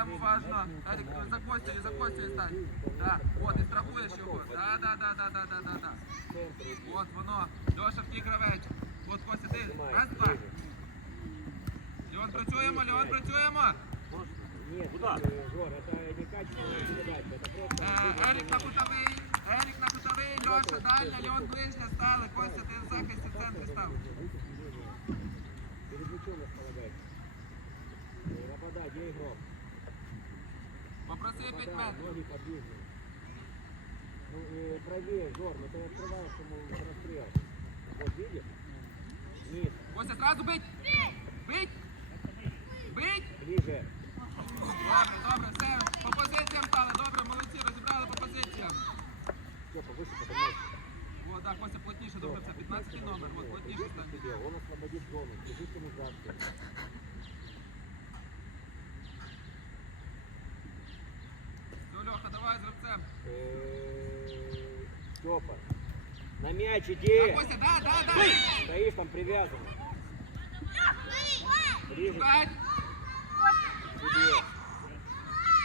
кожен гравцем уважно. Ерік, за Костю, за Костю стань. Так, от, і страхуєш його. Да, да, да, да, да, да, да, да. От воно. Льоша втік гравець. От Костя, ти. Раз, два. Леон, працюємо, Леон, працюємо. Нет, Куда? э, Жор, это не качественная передача, это просто... Е, Ерік на кутовий, Ерік на кутовий, Льоша дальня, Леон ближня стали. Костя, ти в захисті в центрі став. Перед мячом располагайся. Э, Лобода, где игрок? Попроси 5 Лобода, метрів. ноги подвижные. Ну, э, правее, Жор, ну ты открываешь ему расстрел. Вот, видишь? Низ, Костя, сразу бить! Бить! Бить! ближе. Добре, добре, все. По позиціям стали, добре, молодці, розібрали по позиціям. Степа, выше поднимайся. О, так, Костя, плотніше, добре, це 15 номер, от плотніше Идет стань. к тебе, он освободит зону, бежит ему за Степа, на мяч Так, иди! Костя, да, да, да! Стоишь там привязан. Ближе П'ять! к себе.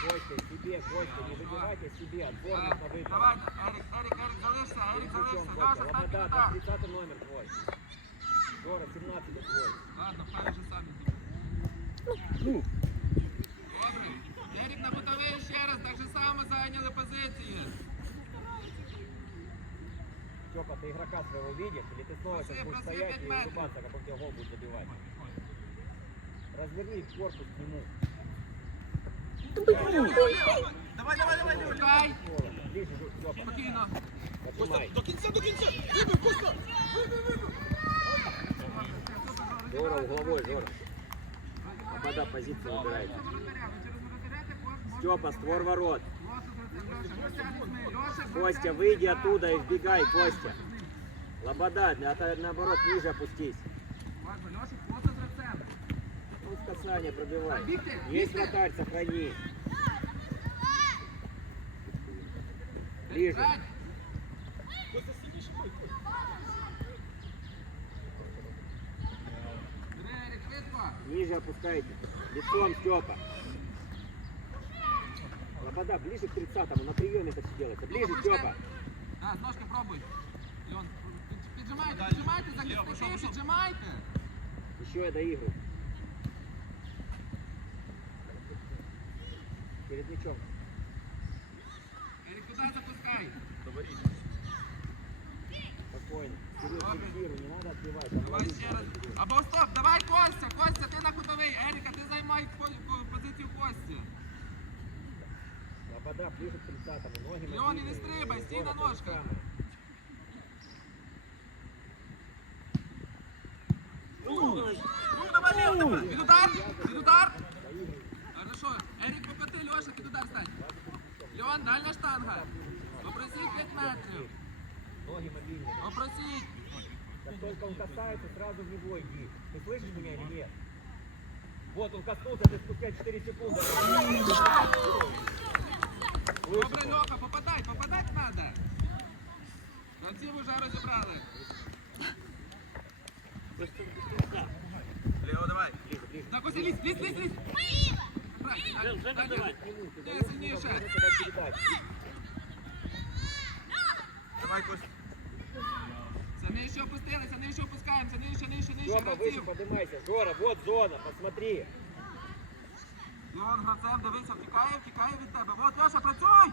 Костя, себе, Костя, не выбивайте себе, отбор Е, на выход. Давай, Ерік, Ерік, Ерік, залишся, Ерік, Перед залишся. мячом, Льоша, Костя, стань Лобода, туди. там 30 номер твой. Жора, 17 твой. Ладно, хай вже самі. Добре. Ерік на бутовий ще раз, так же само зайняли позиції. Степа, ты игрока своего видишь? Или ты снова сейчас Проси, будешь проси, стоять пять и метров. улыбаться, как он тебя гол будет забивать? Разверни корпус к нему. Давай, давай, давай, давай. Чекай, Ближе, Степа, спокійно. поднимай. До кінця, до кінця. Вибив, Коста. Вибив, вибив. Жора, угловой, Жора. Лобода позицию выбирает. Степа, створ ворот. Костя, выйди оттуда и вбегай, Костя. Лобода, а наоборот, ниже опустись. Ну, с касания пробивай. Есть вратарь, сохрани. Ближе. Ниже опускайте. Лицом, Степа Лобода, ближе к 30-му. На приеме это все делается. Ближе, Степа. Да, з ножки пробуй. Леон, під- піджимайте, Далі. піджимайте, Лео, захисники, пішов, пішов. піджимайте. Еще я доиграю. Перед мячом. Ерік, туди запускай. Спокойно. Кирилл, Добре. фиксируй, не надо отбивать. там Давай ловить ще раз. надо, Кирилл. Або стоп, давай Костя, Костя, ти на кутовий. Еріка, ти займай по- по- позицію Кості. Лобода ближе к 30-му. Ноги Леон, мобильные. не стрибай, стій на Жора, то же ножках. самое. Ну, давай, Лев, давай. Під удар, під удар. Доигрывай. Хорошо. Ерік, покати, Льоша, під удар стань. Леон, дальня штанга. Попросіть 5 метрів. Ноги мобильные. Попросіть. Как только он касается, сразу в него иди. Ты слышишь меня или нет? Вот он коснулся, ты спустя 4 секунды. Добре, Слышишь? Льоха, попадай, попадать надо. Гравців уже розібрали. Лео, давай. Ближе, ближе. Так, Костя, лізь, лізь, лізь, лізь. Правильно, Жень, так, давай. так, К нему, ты Ти должен сильніше. должен подать передачу. Давай, Коста. Це нижче опустилися, нижче опускаємося, нижче, нижче, нижче Степа, выше гравців. поднимайся. Жора, вот зона, посмотри. Леон гравцем, дивися, втікає, втікає від тебе. От, Леша, працюй!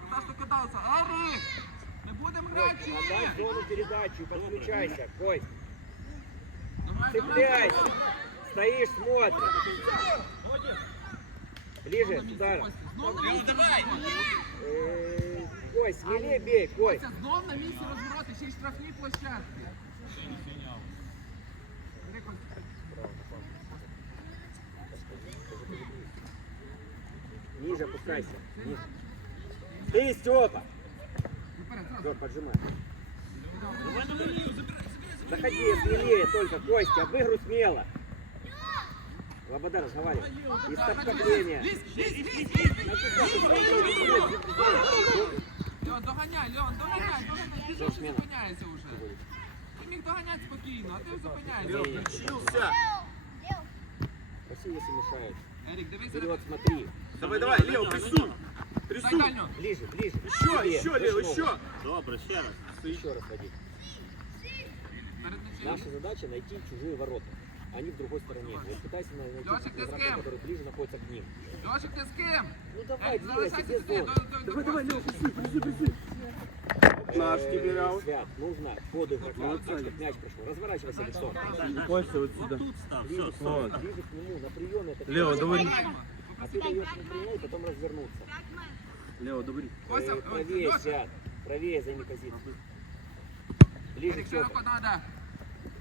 Куди ж ти кидаєшся? Ерік! Не будемо грати чи ні? Отдай зону передачи, подключайся. Кой, Давай, давай, цепляйся. давай. Стоишь, смотришь. Ближе, На місці, удар. Костя, Знов на Лео, місці давай. розвороти. Э, Кой, смелее бей, Кой. Костя, знов на місці розвороти, ще й штрафні площадки. Ниже опускайся. Ниже. Ты, Степа. Вперед, зразу. Жор, поджимай. Заходи смелее только, Костя, обыгрывай смело. Лобода, разговаривай. Из Так, подкопления. Лізь, лізь, лізь, лізь, На куда ты смотришь? Льоша, Леон, доганяй, Леон, доганяй, доганяй. Ти ж Що, вже зміна? зупиняєшся вже. Ти міг доганяти спокійно, а ти Лео, зупиняєшся. включился. Проси, если мешает. Ерік, дивися. Вперед смотри. Давай, давай, Лео, прессуй. Прессуй. Ближе, ближе. Еще, еще, Лео, еще. Добре, ще раз. Еще раз м'ячем. Наша задача найти чужие ворота. Они в другой стороне. Вот пытайся на- найти Лёшик, ты с кем? который ближе находится к ним. Льошик, ти з ким? Ну давай, себе сюди, зон. Давай, давай, Лео, прессуй, прессуй, прессуй. Наш Э, тебе аут. Свят, нужно под игрока, Молодца, так, Алекс. чтобы мяч прошел. Разворачивайся лицом. Костя, вот Вот тут став, все, Ближе, все. ближе к нему, на приеме. это Лео, всё. давай. А ты даешь ему принять, потом развернуться. Лео, добри. Костя, Э, ой, правее, Лёша. Свят. Правее займи позицию. Ближе Ерік, к широко надо.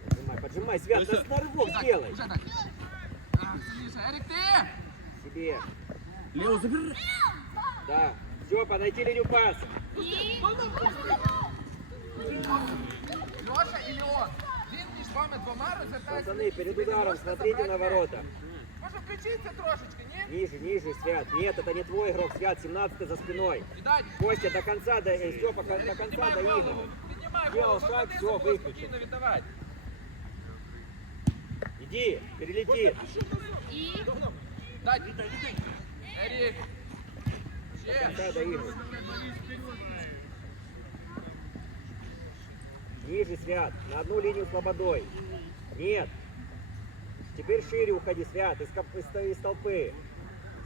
Поджимай, поджимай, Свят, Лёша. да на рывок Так, сделай. уже так. А, сильніше. Ерік, ти! Себе. Лео, забери. Да. Степа, найти линию паса. Льоша і Леон. Він між вами двома розвертається. Пацаны, перед Собі не ударом можете смотрите забрати на м'яч. ворота. Може включитися трошечки, ні? Ниже, ниже, Свят. Нет, это не твой игрок, Свят, 17 за спиной. Віддай. Костя, до конца, до, э, Степа, до конца Піднімай до голову. игры. Піднімай Сделал голову. шаг, Виходи, всё, забудь выключил. спокійно віддавати. Иди, перелети. Дай. Ерік. Ще. конца до Ниже, Свят, на одну линию с Лободой. Нет. Теперь шире уходи, Свят, из, коп- из, из толпы.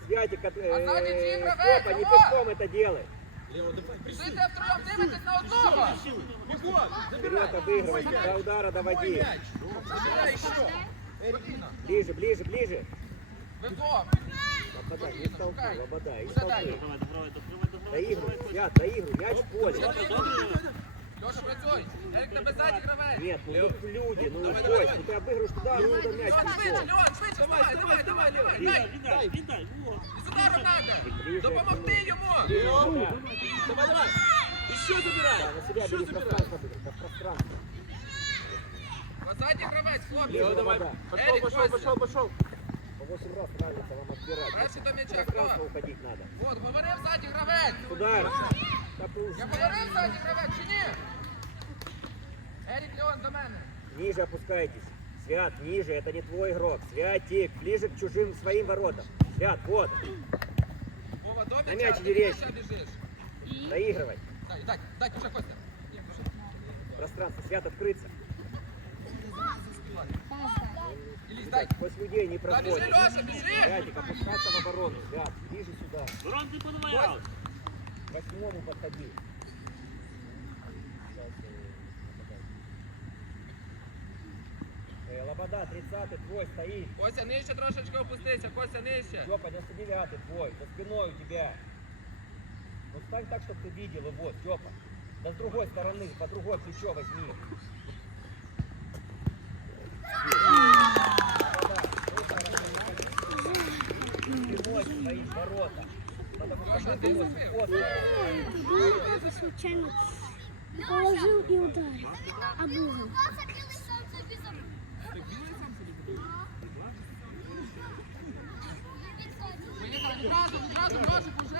Святик, от- э, А сзади Тигра, Степа, не Вова! пешком это делай. Лео, давай, прессуй. Сидите втроєм, дивитесь на одного. Бегом, Вперед обыгрывай, до удара доводи. мяч. Забирай еще. Спокійно. Ближе, ближе, ближе. Вихоп. Лобода, не из толпы, Шукай. Лобода, из Куда толпы. далі? Давай, догравай, догравай, догравай. Доигрывай, догравай. Свят, доигрывай, мяч в поле. Льоша, працюй. Ерік, тебе ззаді гравець. Нет, ну тут люди, ну Давай, Кость, давай, ну ты обыгрываешь туда, а туда мяч Льон, швидше, пришел. Льон, швидше, давай, давай, давай, давай, Віддай, дай. віддай, віддай. Вот. І з ударом надо. Ближе Допомогти йому. Лео, Да. давай, давай. Еще забирай. Да, на себя Еще бери забирай. пространство, как пространство. Позаді гравець, хлопці. Лео, давай. Лобода. Пошел, Эрик, пошел, Костя. пошел, пошел. По 8 раз нравится вам отбирать. Перший до м'яча, Пространство хто? уходить надо. От, говорив ззаді гравець. Удар. Так уж. Я говорив ззаді гравець чи ні? Ерік, Леон, до мене. Ниже опускайтесь. Свят, ниже, это не твой игрок. Святик, ближе к чужим своим воротам. Свят, вот, Вова, до На м'яча, м'яч ти не до режь. м'яча біжиш. доигрывай. Дай, дай, дай, уже Костя. Ні, вже. Пространство, Свят, открыться. Ілісь, дай. Сквозь людей не Да, біжи, проходит. Леша, біжи. Святик, опускаться в оборону. Свят, ближе сюда. Ворон, ти подавай аут. К восьмому подходи. Э, Лобода, 30 твой стоит. Костя, нижче трошечки опустися, Костя, нижче. Степа, 99 твой, за спиной у тебя. Ну стань так, чтобы ты видел его, Степа. Да с другой стороны, по другое плечо возьми. ворота. Потому что Леша, ты ты думаешь, забил. вот, Думаю, папа случайно положил и ударил об угол. Поїхали, відразу, відразу, Лешик, уже.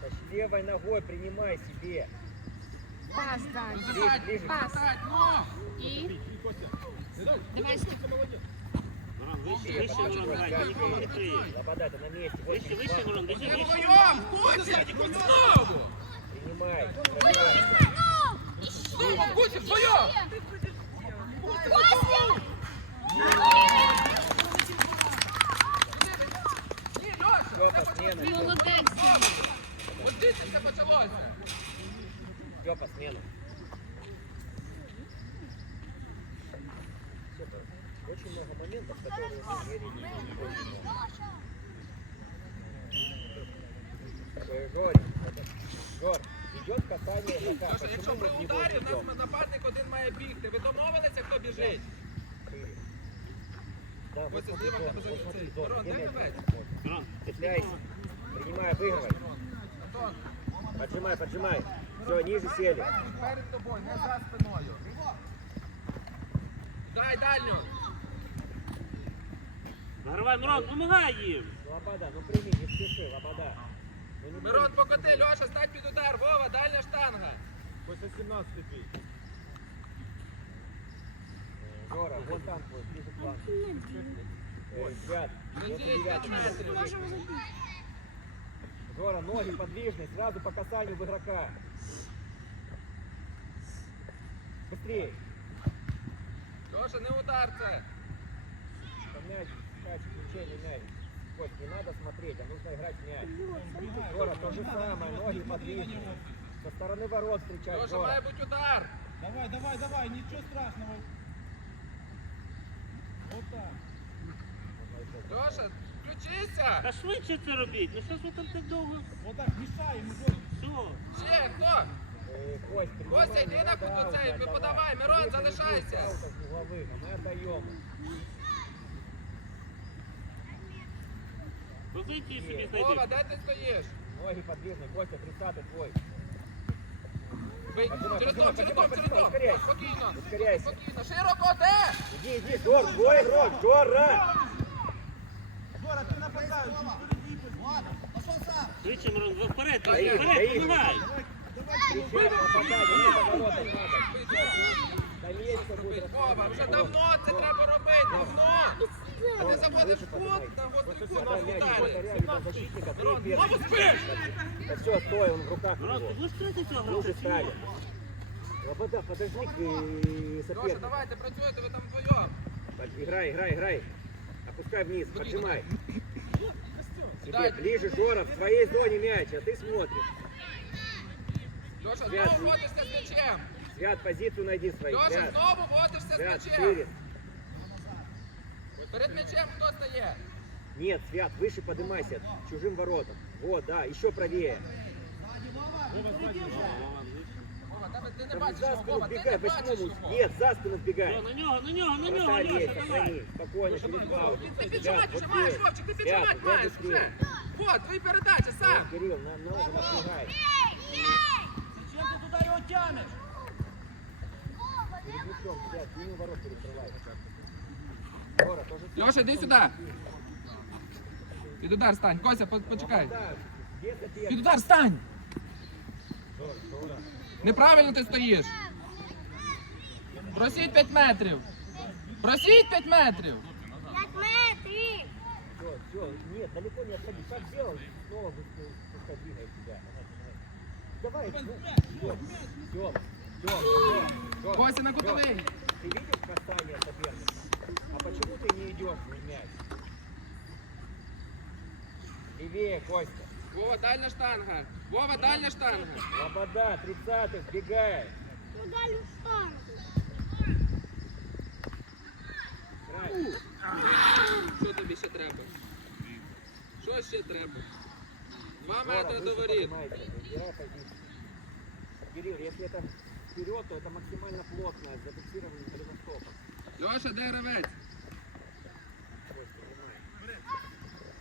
значит, левой ногой принимай себе. Пас дай. Визивать, ближе. визивать, ну. И давай Ворон, вище, вище, ворон, грай. Нікого не крий. Лобода, ты на месте. Вище, вище, ворон, біжи, Ми вище. вдвоєм, Костя, знову. Принимай. Знову, Костя, вдвоєм. Ні, Леша, Степа, це смена. почалося. молодец. От звідси це почалося. Степа, смена. Степа, очень много моментов, которые мы не видели. Э, Жорик, это- Жор, идет касание игрока. Леша, якщо Почему при мы не ударі в идем? нас нападник один має бігти. Ви домовилися, хто біжить? Шире. Да, вот Костя, смотри, зліва зона, в тебе вот смотри, цей. зона. Ворон, Где дай мяч гравець. находится? Ворон, Цепляйся. Принимай, обыгрывай. Антон, Поджимай, поджимай. Все, ниже сели. Перед тобою, не за спиною. Дай дальню. Награвай, Мирон, помагай їм. Лобода, ну прими, не спеши, Лобода. Ну, не Мирон, прыгай. покоти, Льоша, стань під удар, Вова, дальня штанга. После 17 бей. Жора, вон там твой, ближе к плану. На Свят, вот здесь девятый. пять метров. Можемо забити. Жора, ноги подвижные, сразу по касанию в игрока. Быстрее. Льоша, не удар це. Мяч, скачет, ничейный мяч. Вот, не надо смотреть, а нужно играть в мяч. Жора, то же самое, ноги подвижные. Со стороны ворот встречать, має Жора. бути удар. Давай, давай, давай, ничего страшного. Вот так. Льоша, включися. Та швидше це робіть. Ну що ж ви там так довго? Вот так, мешаем, Егор. Все. Ще, хто? Э, Кость, принимай, Костя, йди не на надо кут аута оцей, отдавать. подавай, Мирон, Если не залишайся. будет аута с угловым, а мы отдаем. Позиції собі Вова, знайди. де ти стоїш? Ноги подвижные, Костя, 30 твой. Бий, Поджимай, Через дом, поджимай, через дом, поджимай, через дом. ускоряйся. Спокійно, Ускоряйся. спокійно. Широко, де? Иди, иди, Жор, твой игрок, Жора! Жора, ты нападаешь, впереди пусть. Швидше, Мирон, вперед, Дай, вперед, дай. помагай. Кричать, попадать, вже давно це треба робити, давно. А ти заводиш в кут, на гострий кут Подай мяч, удариш. вот рядом защитника, ты Мирон, первый. знову спиш. Да все, стой, он в руках него. ти будеш проти цього грати? Лобода, подожди к э, Льоша, сопернику. давайте працюйте, ви там вдвоєм. Играй, играй, играй. Опускай вниз, поджимай. Тебе ближе, Жора, в твоей зоне мяч, а ты смотришь. Льоша, Свят, знову водишся з м'ячем. Свят, позицию найди свою. Льоша, Свят, знову водишся з Свят, м'ячем. шире. Перед м'ячем хто стає? Нет, Свят, выше поднимайся, чужим воротам. Вот, да, еще правее. Вова, та ви- ти не Там бачиш за його, спину Вова, ти не вбегай, бачиш восьмому. його. Нет, за спину Все, вбегай. на нього, на нього, на нього, Вратарь есть, Льоша, давай. сохрани. Спокойно, через паузу. Ти Свят, піджимати вже быстрее. маєш, Вовчик, ти Свят, піджимати уже маєш быстрее. вже. Вот, твої передачі, сам. Кирилл, на ногу напрягай. Зачем Куда его тянешь? Леша, иди сюда. Під удар стань. Кося, по- почекай. Під удар встань! Неправильно ты стоишь? Просить 5 метрів. Просить 5 метрів. Пять метров! Все, все, нет, далеко не отходи. Как делал? Снова выходи на тебя. Давай, Кося на кутовий. Ты видишь касание соперника? А почему ты не идешь в мяч? Левее, Костя. Вова, дальня штанга. Вова, дальня штанга. Лобода, 30-й, сбегает. Ну далі встану. Играй. Що тобі ще треба? Що ще треба? Два Жора, метри выше до воріт. поднимайся, выбирай позицию. Кирилл, если это вперед, то это максимально плотное, с зафиксированным голеностопом. Льоша, де гравець?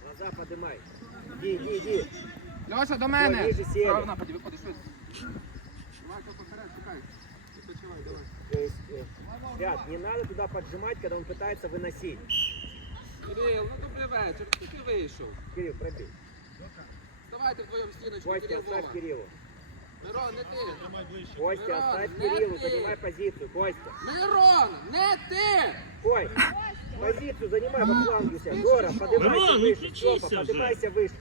Глаза поднимай. Иди, иди, иди. Льоша, до мене. Ой, ниже сіли. Право нападі, виходи швидко. Давай, хто поперед, шукай. Відпочивай, давай. То есть, э, Свят, не надо туда поджимать, когда он пытается выносить. Кирил, ну добрий вечір, тільки вийшов. Кирилл, пробей. Давайте вдвоєм стіночку, Костя, Кирил оставь Вова. Кириллу. Мирон, не ти. Костя, Мирон, оставь не Кириллу, ты. занимай позицию. Костя. Мирон, не ти! Кость, позицию занимай во фланге себя. Жора, поднимайся Мирон, ну выше. включися Степа, вже. поднимайся выше.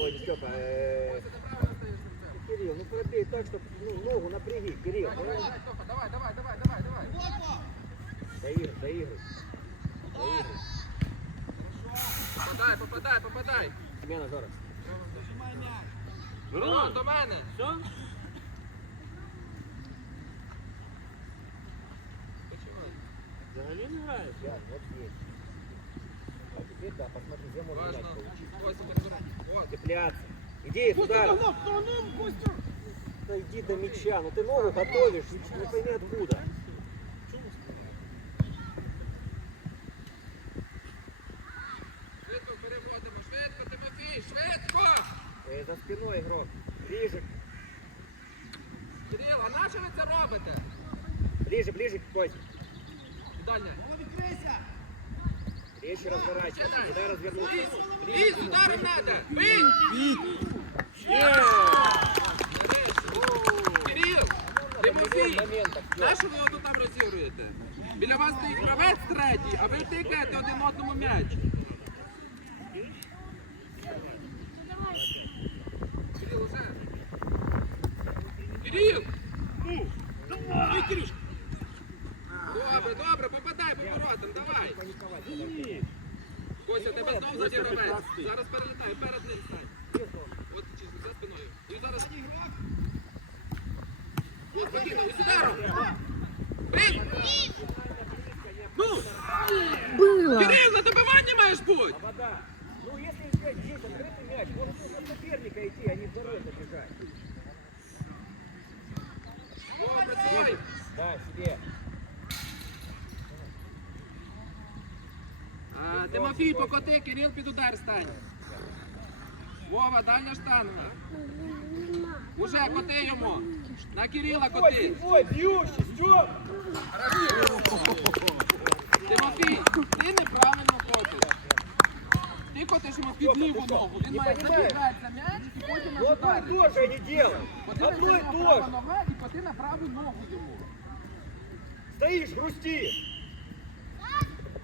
Ой, не Степа, э, Костя, ти правильно стоїш на це. Кирилл, ну пробей так, чтобы ну, ногу напряги, Кирилл. Давай, давай, Тоха, давай, давай, давай, давай, давай. Доигрывай, доигрывай. Доигрывай. Попадай, попадай, попадай. Смена, Жора. Мирон, до мене. Почувай. Взагалі не граєш? Свят, вот здесь. А теперь, да, посмотри, где можно Важно. мяч получить. Цепляться. Иди сюда. Да иди до мяча. Ну ты ногу готовишь, не пойми откуда. Дальня. Разворачивайся. Куда развернуться? Лиз, ударом надо! Бить! Кирил! Тимофій! Знаєш, що там розігруєте? Біля вас стоїть гравець третій, а ви тикаєте один одному м'яч. добиванні маєш бути! Вода. Ну, если здесь, здесь открытый мяч, можно на соперника идти, а не в ворота бежать. О, працюй! Да, себе. А, Тимофій, покоти, Кирил під удар стань. Вова, дальня штанга. Уже коти йому. На Кирила Ой, коти. ой, бьющий, Степ! Тимофій, ти неправильно котиш. Ти котиш йому під ліву ногу. Він Не має понимаю. забігати за м'яч і потім Ну, одно и ожидати. то же они делают. Подивися, Одно и його то права же. нога і коти на праву ногу йому. Стоишь, грусти.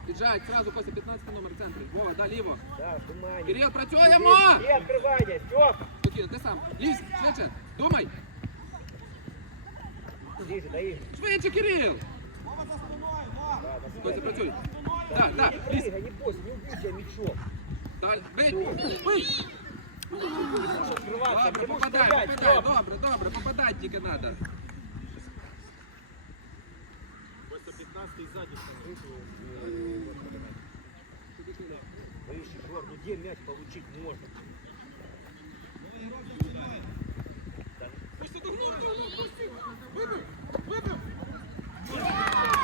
Піджать, сразу Костя, 15 номер в центрі. Вова, да, ліво. Да, внимание. Кирил, працюємо! Не открывайся, Степ! Спокійно, ти сам. Лізь, швидше. Думай. Ближе, да, Игорь. Швидше, Кирил. Да, да, Костя, сюда. працюй. Так, так, Не лізь. прыгай, не бойся, не убей тебя мячом. Далі, бий. Открываться, Добре, попадай, попадай, добре, добре, попадай тільки треба. Выше, Егор, ну где мяч получить можно? Сразу в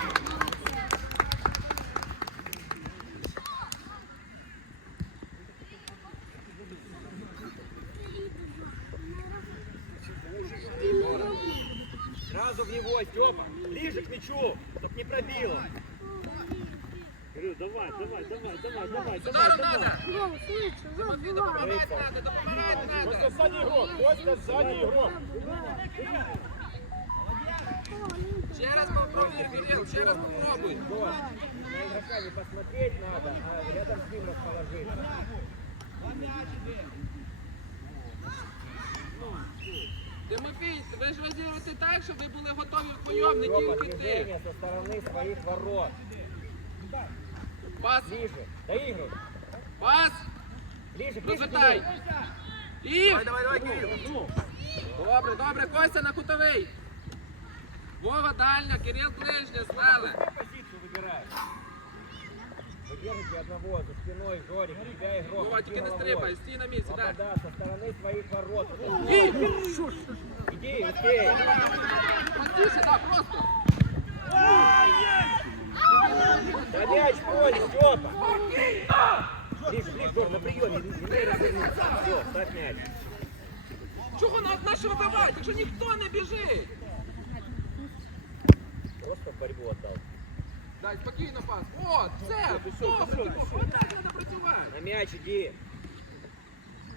него, Степа. Ближе к мячу, чтоб не пробило. Кирил, давай, давай, давай, давай, давай, давай, давай. Треба. сзади игрок, Костя, сзади игрок. Ще раз попробуй, Кирил, ще раз попробуй. Игрока не посмотреть надо, а рядом с ним расположиться. Тимофій, ви ж розігруєте так, щоб ви були готові вдвоєм, не Степа, тільки ти. движение со стороны своих ворот. Пас, Ближе, доигрывай. пас, Ближе, ближе. розвертай. Кирилл. І... Давай, давай, давай, Кирилл. Добре, добре, Костя на кутовий. Вова дальня, Кирил ближня, стали. Позицию выбирай. Вы держите одного за спиной, Жорик, у тебя игрок. Вова, иди тільки не головой. стрибай, стій на місці, так. Лобода со стороны своих ворот. І... Иди, успей. Простіше, так, просто. Да мяч в поле, Степа. Ближе, ближе, Жор, на приеме. Не дай развернуться. Все, ставь мяч. Чого нас наші вибивають, якщо ніхто не біжить? Просто в борьбу отдал. Дай, спокійно пас. О, це, добре, Тимофій, отак треба працювати. На мяч иди.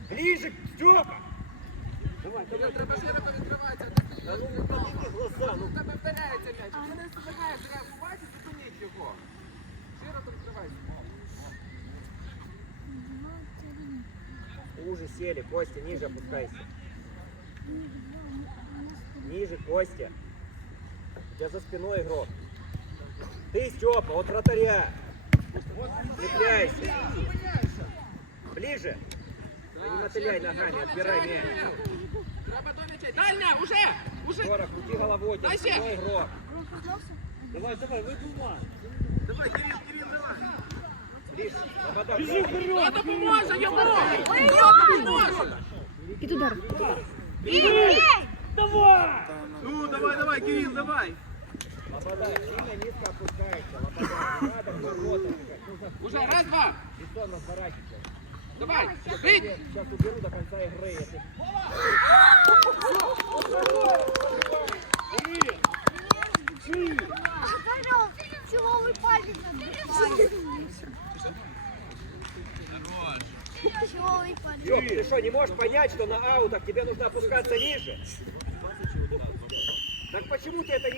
Ближе, Степа. Кирил, треба широко відкриватися. Да ну не поднимай глаза, ну У тебе вдаряється м'яч. Якщо не встигаєш реагувати, зупиніть його. Широко відкривайся. Уже сели, Костя, ниже опускайся. Ниже, Костя. У тебя за спиной игрок. Ты, Степа, от вратаря. Цепляйся. Ближе. Да не мотыляй ногами, отбирай мяч. Дальня, уже, уже. Скоро крути головой, Дальше. спиной игрок. Давай, давай, выдумай. Давай, Кирил, Кирил, давай. Ближе. Вперед! Хто допоможе йому? Хто допоможе? Під удар. Давай! Ну, давай, давай, Кирил, давай. Лобода, сильно низко опускается. Лобода, бежать. Нужно Уже, раз, два. лицом разворачиваться. Давай, бить. Сейчас уберу до конца игры. Чего вы пальцы Хорош. Лёх, ты что, не можешь понять, что на аутах тебе нужно опускаться ниже? Так почему ты это не